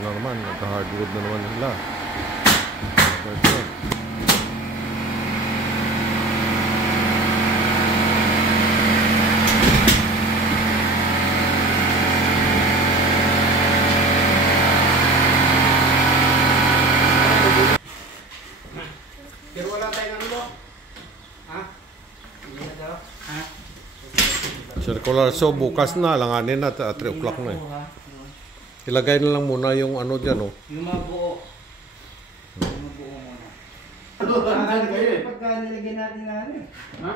na naman. Nagka-hardwood na naman sila. Pero wala tayong ano mo? Ha? Hindi na daw? Ha? Circular. So, bukas na. Langanin na. 3 o'clock na eh. Ilagay na lang muna yung ano dyan, oh. Yung mabuo. Yung mabuo muna. Pagka nilagyan natin na ano eh. Ha?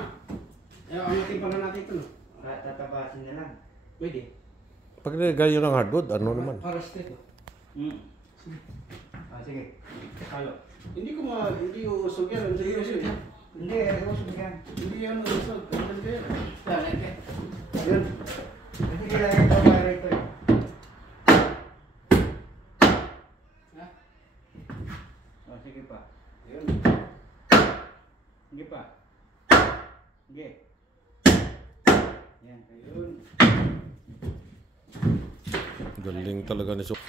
Ang timpalan natin ito, no? Tatabasin na lang. Pwede. Pag nilagay yun ng hardwood, ano naman? Para straight, oh. Sige. Halo. Hindi ko usog yan. Hindi usog yan. Hindi, usog yan. Hindi yan usog. Hindi yan. Yun. Hindi kailangan ito para ito. Ha? O, sige pa. Yun. Sige pa. Sige. Yan, ayun. Galing talaga ni Sok.